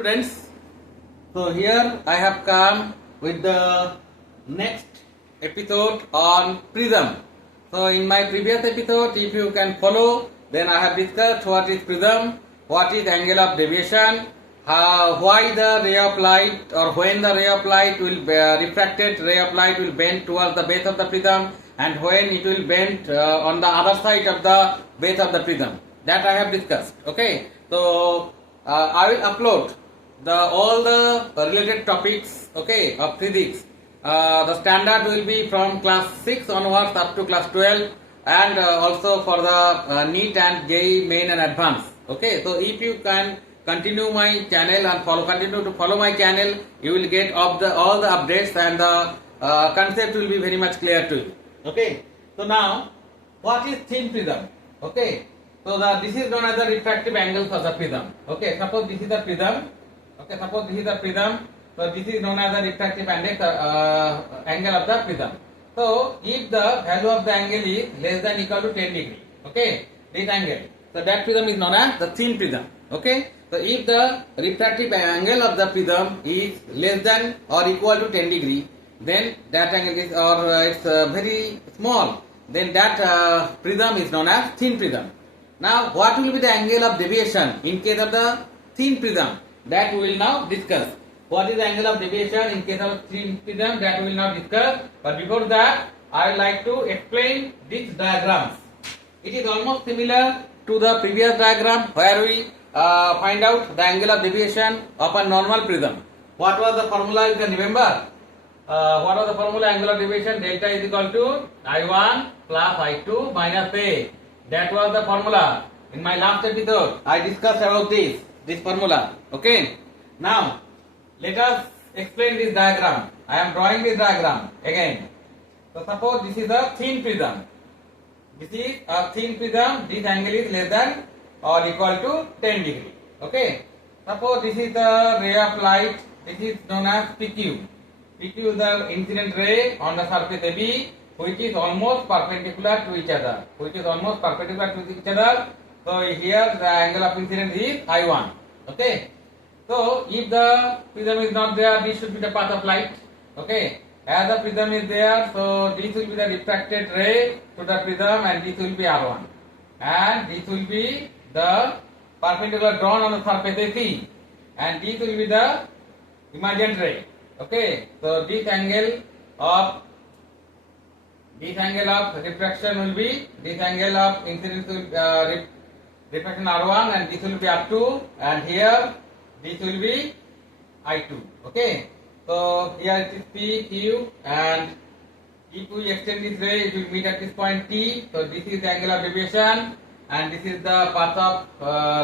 Students, so here I have come with the next episode on Prism. So in my previous episode, if you can follow, then I have discussed what is Prism, what is angle of deviation, why the ray of light or when the ray of light will be, refracted ray of light will bend towards the base of the prism, and when it will bend on the other side of the base of the prism. That I have discussed. Okay, so I will upload all the related topics, okay, of physics. The standard will be from class 6 onwards up to class 12, and also for the NEET and JEE main and advanced. Okay, so if you can continue my channel and continue to follow my channel, you will get all the updates, and the concept will be very much clear to you. Okay, so now what is thin prism? Okay, so this is known as the refractive angles of the prism. Okay, suppose this is the prism. Okay, suppose this is the prism. So this is known as the refractive angle of the prism. So if the value of the angle is less than equal to 10 degree, okay, this angle, so that prism is known as the thin prism. Okay, so if the refractive angle of the prism is less than or equal to 10 degree, then that angle is it's very small, then that prism is known as thin prism. Now what will be the angle of deviation in case of the thin prism? That we will now discuss. What is the angle of deviation in case of thin prism? That we will now discuss. But before that, I would like to explain these diagrams. It is almost similar to the previous diagram where we find out the angle of deviation of a normal prism. What was the formula? You can remember? What was the formula? Angle of deviation delta is equal to I1 plus I2 minus A. That was the formula. In my last episode, I discussed about this formula. Okay. Now, let us explain this diagram. I am drawing this diagram again. So suppose this is a thin prism. This is a thin prism. This angle is less than or equal to 10 degree. Okay. Suppose this is the ray of light. This is known as PQ. PQ is the incident ray on the surface AB, which is almost perpendicular to each other. So here the angle of incidence is I1. Okay. So if the prism is not there, this should be the path of light. Okay. As the prism is there, so this will be the refracted ray to the prism, and this will be R1. And this will be the perpendicular drawn on the surface AC. And this will be the emergent ray. Okay. So this angle of refraction will be, this angle of incidence will refraction R1, and this will be R2, and here this will be I2. Okay, so here it is P, Q, and if we extend this ray, it will meet at this point T. So this is the angle of deviation, and this is the path of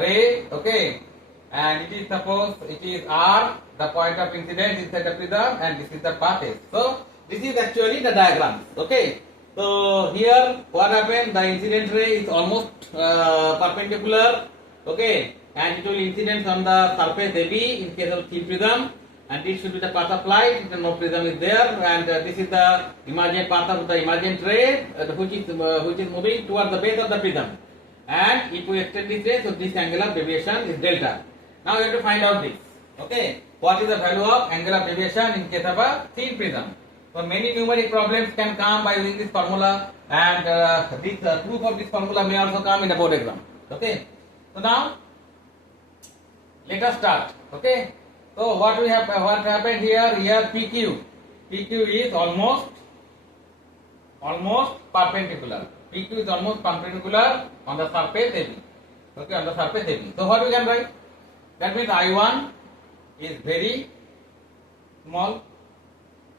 ray. Okay, and it is, suppose it is R, the point of incidence inside the prism, and this is the path S. So this is actually the diagram. Okay. So here what happened, the incident ray is almost perpendicular, okay, and it will incident on the surface AB in case of thin prism, and this should be the path of light. No prism is there, and this is the emergent path of the emergent ray, which is moving towards the base of the prism. And if we extend this ray, so this angle of deviation is delta. Now we have to find out this. Okay, what is the value of angle of deviation in case of a thin prism? So many numeric problems can come by using this formula, and this proof of this formula may also come in the board exam. Okay. So now let us start. Okay. So what happened here? Here PQ is almost perpendicular. PQ is almost perpendicular on the surface AB. Okay, on the surface AB. So what we can write? That means I1 is very small.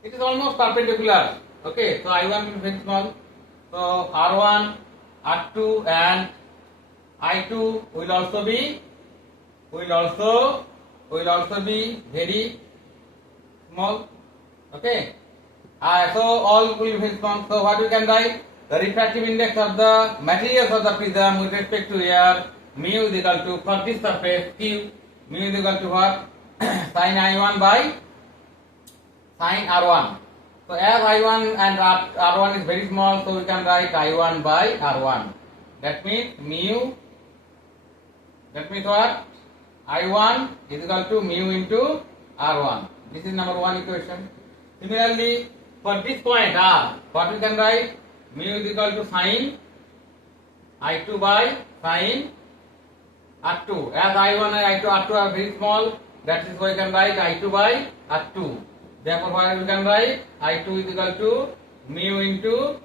It is almost perpendicular. Okay, so I1 is very small. So R1, R2, and I2 will also be very small. Okay. So all will be very small. So what we can write? The refractive index of the materials of the prism with respect to air, mu is equal to, for this surface Q, mu is equal to what? Sin I1 by sin R1. So as I1 and R1 is very small, so we can write I1 by R1. That means mu, that means what? I1 is equal to mu into R1. This is number 1 equation. Similarly, for this point R, what we can write? Mu is equal to sine I2 by sine R2. As I1 and I2 are very small, that is why we can write I2 by R2. Therefore, what we can write? I2 is equal to mu into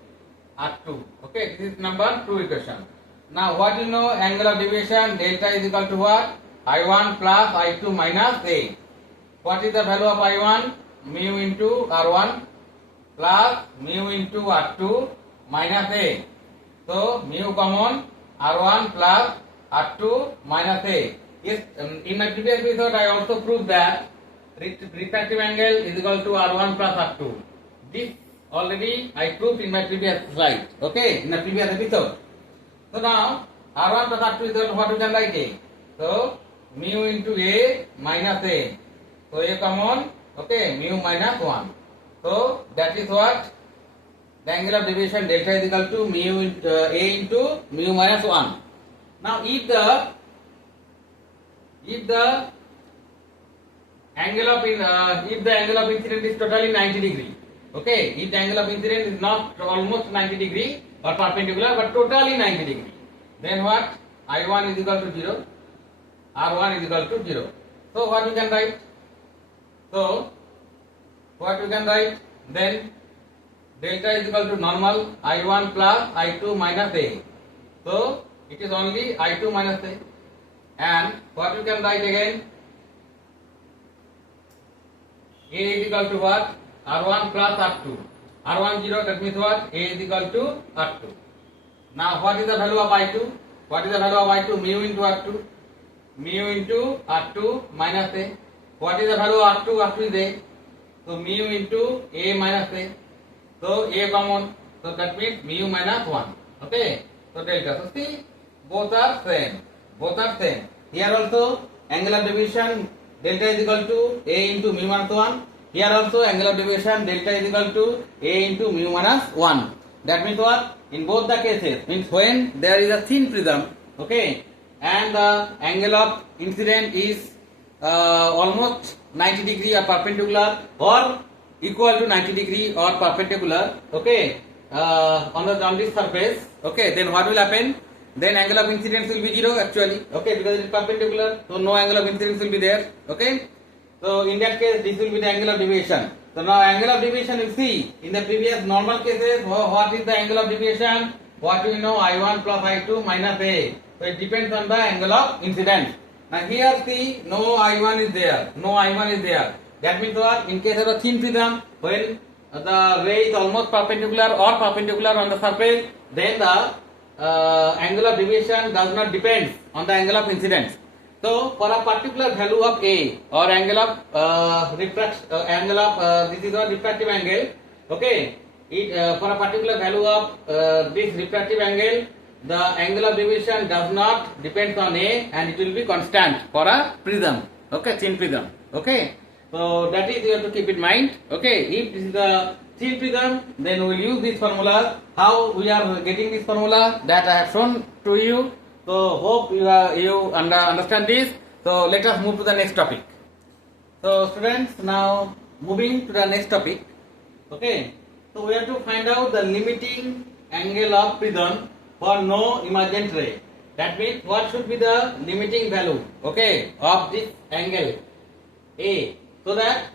R2. Okay, this is number 2 equation. Now, what you know? Angle of deviation delta is equal to what? I1 plus I2 minus A. What is the value of I1? Mu into R1 plus mu into R2 minus A. So, mu common R1 plus R2 minus A. Yes, in my previous episode I also proved that refractive angle is equal to R1 plus R2. This already I proved in my previous slide. Okay, in the previous episode. So now R1 plus R2 is equal to what we can write A. So mu into A minus A. So A common, okay, mu minus 1. So that is what the angle of deviation delta is equal to mu A into mu minus 1. Now if the angle of incident is totally 90 degree, okay, if the angle of incident is not almost 90 degree or perpendicular but totally 90 degree, then what? I1 is equal to 0, R1 is equal to 0. So what we can write? Then delta is equal to normal I1 plus I2 minus A. So it is only I2 minus A. And what we can write again? A is equal to what? R1 plus R2. R1 0, that means what? A is equal to R2. Now what is the value of I2? What is the value of I2? Mu into R2. Mu into R2 minus A. What is the value of R2? R2 is A. So mu into A minus A. So A common. So that means mu minus 1. Okay. So delta. So see, both are same. Here also angle of deviation delta is equal to A into mu minus 1. Here also angle of deviation delta is equal to A into mu minus 1. That means what? In both the cases, means when there is a thin prism, okay, and the angle of incident is almost 90 degree or perpendicular or equal to 90 degree or perpendicular, okay, on this surface, okay, then what will happen? Then angle of incidence will be 0 actually, okay, because it is perpendicular, so no angle of incidence will be there, okay. So in that case, this will be the angle of deviation. So now angle of deviation you see in the previous normal cases, what is the angle of deviation? What do we know? I1 plus I2 minus A. So it depends on the angle of incidence. Now here see, no I1 is there. That means what? In case of a thin prism, when the ray is almost perpendicular or perpendicular on the surface, then the angle of deviation does not depend on the angle of incidence. So for a particular value of A or angle of this is a refractive angle, okay, for a particular value of this refractive angle, the angle of deviation does not depend on A and it will be constant for a prism, okay, thin prism, okay. So that is you have to keep in mind, okay. If this is a thin prism, then we will use this formula. How we are getting this formula, that I have shown to you. So hope you understand this. So let us move to the next topic. So students, now moving to the next topic. Okay. So we have to find out the limiting angle of prism for no emergent ray. That means what should be the limiting value, okay, of this angle A, so that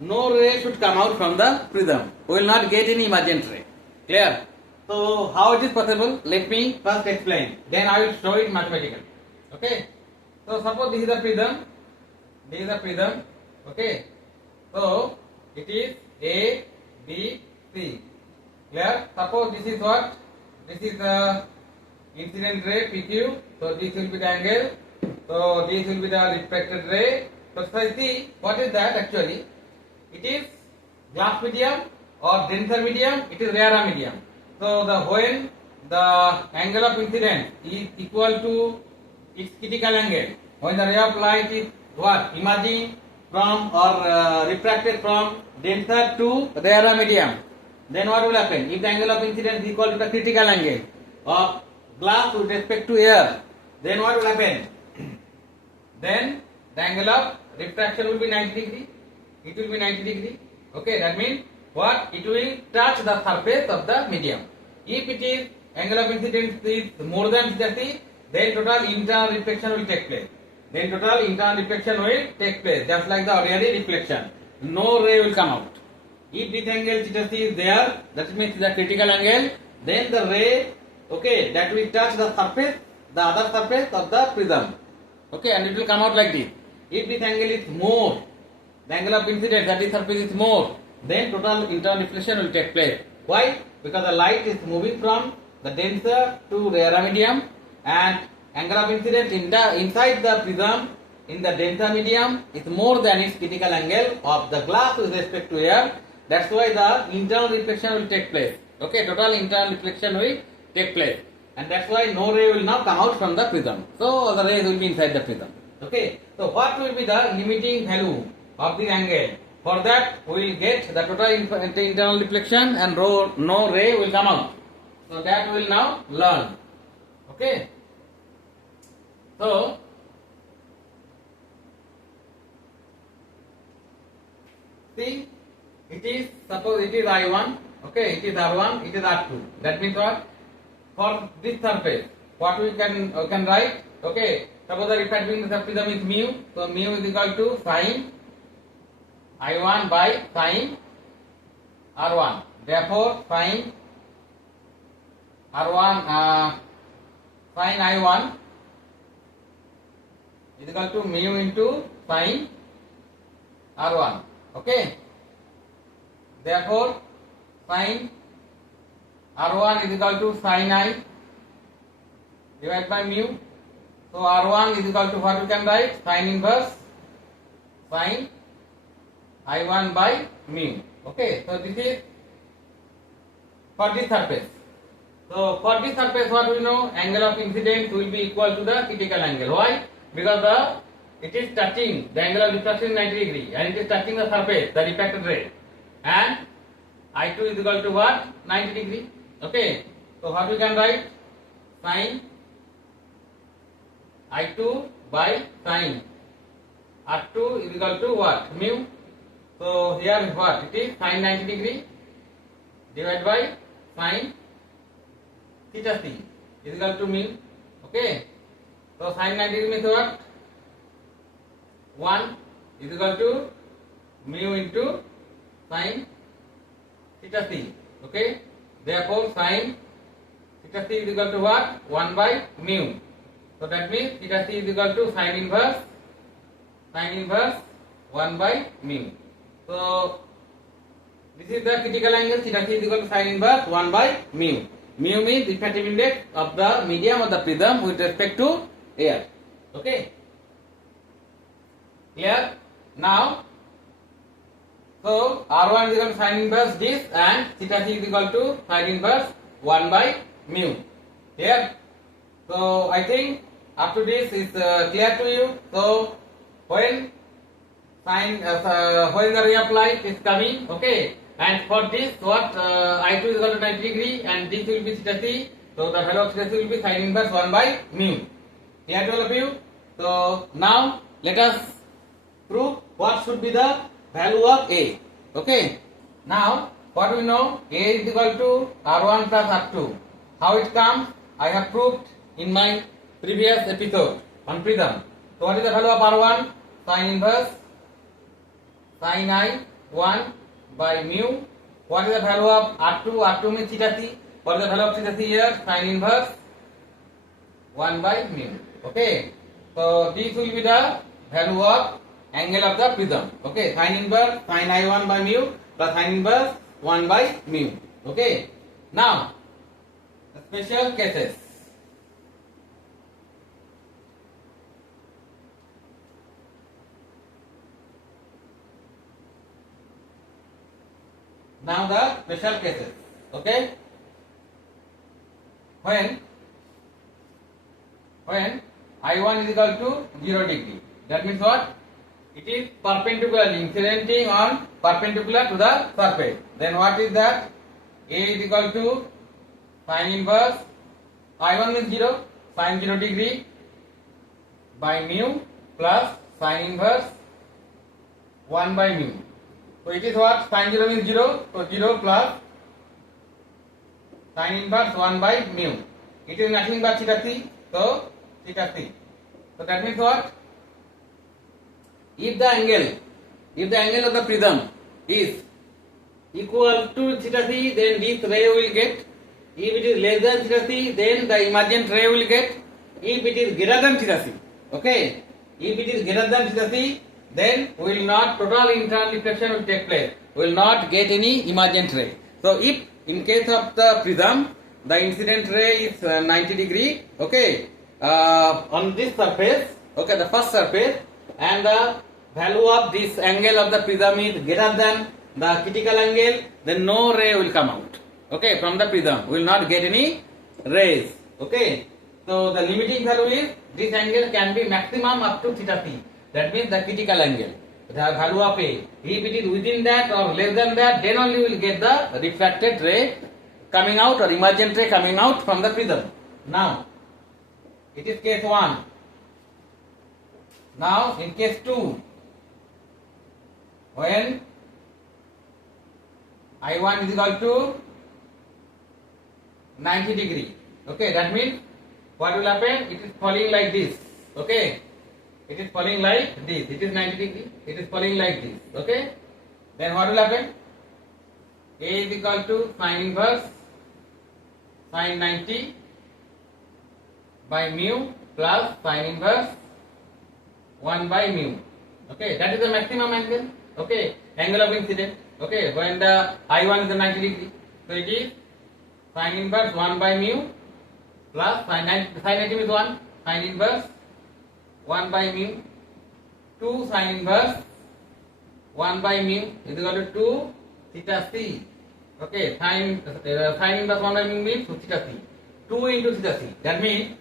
no ray should come out from the prism. We will not get any emergent ray. Clear? So how it is possible? Let me first explain. Then I will show it mathematically. Okay. So suppose this is a prism. Okay. So it is A, B, C. Clear? Suppose this is what? This is the incident ray PQ. So this will be the angle. So this will be the reflected ray. So see, what is that actually? It is glass medium or denser medium. It is rarer medium. So when the angle of incidence is equal to its critical angle, when the ray of light is what? Emerging from or refracted from denser to rarer medium, then what will happen? If the angle of incidence is equal to the critical angle of glass with respect to air, then what will happen? then the angle of refraction will be 90 degree. It will be 90 degree. Okay, that means what? It will touch the surface of the medium. If it is angle of incidence is more than theta c, then total internal reflection will take place. Then total internal reflection will take place, just like the ordinary reflection. No ray will come out. If this angle theta c is there, that means the critical angle, then the ray, okay, that will touch the surface, the other surface of the prism. Okay, and it will come out like this. If this angle is more, the angle of incidence, that is surface is more, then total internal reflection will take place. Why? Because the light is moving from the denser to rarer medium, and angle of incidence inside the prism in the denser medium is more than its critical angle of the glass with respect to air. That's why the internal reflection will take place. Okay, total internal reflection will take place, and that's why no ray will now come out from the prism. So the rays will be inside the prism. Okay, so what will be the limiting value of this angle? For that we will get the total internal reflection and no ray will come out. So that we will now learn. Okay. So see, it is, suppose it is I1, okay, it is R1, it is R2. That means what? For this surface, what we can write? Okay, suppose the refractive index of prism is mu, so mu is equal to sine I1 by sine R1. Therefore, sine R1 sine I1 is equal to mu into sine R1. Okay. Therefore, sine R1 is equal to sine I divided by mu. So R1 is equal to what we can write? Sine inverse sine I1 by mu. Okay. So this is for this surface. So for this surface, what we know? Angle of incidence will be equal to the critical angle. Why? Because it is touching, the angle of refraction is 90 degree, and it is touching the surface, the refracted ray, and I2 is equal to what? 90 degree. Okay. So what we can write? Sine I2 by sine R2 is equal to what? Mu. So here what? It is sine 90 degree divided by sine theta c is equal to mu. Okay. So sine 90 degree means what? 1 is equal to mu into sine theta c. Okay. Therefore sine theta c is equal to what? 1 by mu. So that means theta c is equal to sine inverse 1 by mu. So this is the critical angle. Theta c is equal to sine inverse 1 by mu. Mu means refractive index of the medium of the prism with respect to air. Okay. Clear? Now, so R1 is equal to sine inverse this, and theta c is equal to sine inverse 1 by mu. Here. So I think up to this is clear to you. So when when the ray of light is coming, okay, and for this what I2 is equal to 90 degree, and this will be theta c. So the value of theta c will be sine inverse 1 by mu. Clear to all of you? So now let us prove what should be the value of A. Okay. Now what we know? A is equal to R1 plus R2. How it comes? I have proved in my previous episode on prism. So what is the value of R1? Sine inverse sine I 1 by mu. What is the value of R2? R2 means theta c. What is the value of theta c here? Sine inverse 1 by mu. Okay. So this will be the value of angle of the prism. Okay. Sine inverse sine I1 by mu plus sine inverse 1 by mu. Okay. Now the special cases. Now the special cases. Okay. When I1 is equal to 0 degree, that means what? It is perpendicularly incidenting on perpendicular to the surface. Then what is that? A is equal to sine inverse I1 means 0, sine 0 degree by mu plus sine inverse 1 by mu. So it is what? Sine 0 means 0. So 0 plus sine inverse 1 by mu. It is nothing but theta c. So theta c. So that means what? If the angle of the prism is equal to theta c, then this ray will get. If it is less than theta c, then the emergent ray will get. If it is greater than theta c, okay. If it is greater than theta c, then we will not, total internal reflection will take place. We will not get any emergent ray. So if in case of the prism, the incident ray is 90 degree, okay, on this surface, okay, the first surface, and the value of this angle of the prism is greater than the critical angle, then no ray will come out, okay, from the prism. We will not get any rays, okay. So the limiting value is this angle can be maximum up to theta c. That means the critical angle, the value of A. If it is within that or less than that, then only we will get the refracted ray coming out or emergent ray coming out from the prism. Now, it is case 1. Now, in case 2, when I1 is equal to 90 degree, okay, that means what will happen? It is falling like this, okay. It is falling like this. It is 90 degree. It is falling like this. Okay. Then what will happen? A is equal to sine inverse sine 90 by mu plus sine inverse 1 by mu. Okay. That is the maximum angle. Okay. Angle of incidence. Okay. When the I1 is 90 degree. So it is sine inverse 1 by mu plus sine 90 is 1. Sine inverse 1 by mu 2 sine inverse 1 by mu is equal to 2 theta c. Okay, sine inverse 1 by mu means theta c. 2 into theta c. That means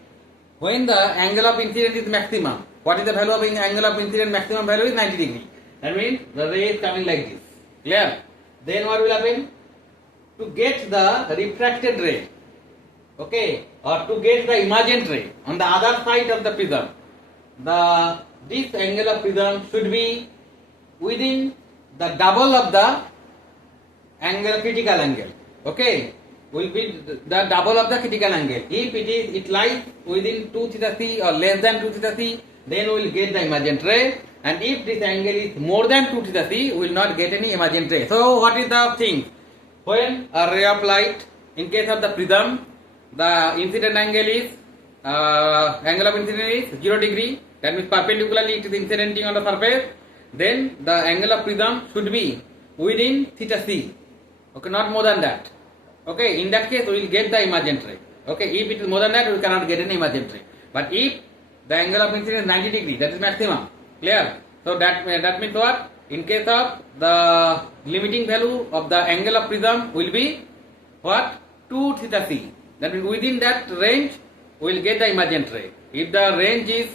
when the angle of incidence is maximum, what is the value of angle of incidence? Maximum value is 90 degree. That means the ray is coming like this. Clear? Then what will happen? To get the refracted ray, okay, or to get the emergent ray on the other side of the prism, this angle of prism should be within the double of the angle, critical angle, okay, will be the double of the critical angle. If it lies within 2 theta c or less than 2 theta c, then we will get the emergent ray, and if this angle is more than 2 theta c, we will not get any emergent ray. So what is the thing? When a ray of light, in case of the prism, the incident angle is angle of incidence is 0 degree, that means perpendicularly it is incidenting on the surface, then the angle of prism should be within theta c, okay, not more than that, okay. In that case we will get the emergent ray, okay. If it is more than that, we cannot get any emergent ray. But if the angle of incidence is 90 degree, that is maximum. Clear? So that means what? In case of the limiting value of the angle of prism will be what? 2 theta c. That means within that range we will get the emergent ray. If the range is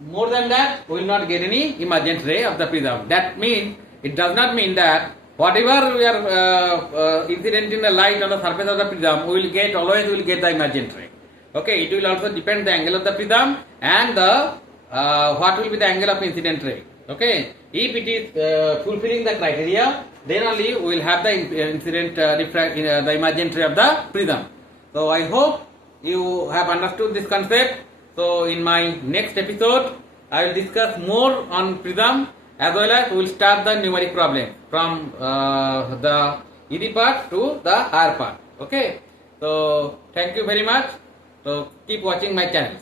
more than that, we will not get any emergent ray of the prism. That means, it does not mean that whatever we are incidenting the light on the surface of the prism, we will get, always we will get the emergent ray. Okay, it will also depend the angle of the prism and the what will be the angle of incident ray. Okay, if it is fulfilling the criteria, then only we will have the incident the emergent ray of the prism. So I hope you have understood this concept. So in my next episode, I will discuss more on prism, as well as we will start the numeric problem from the easy part to the higher part. Okay. So thank you very much. So keep watching my channels.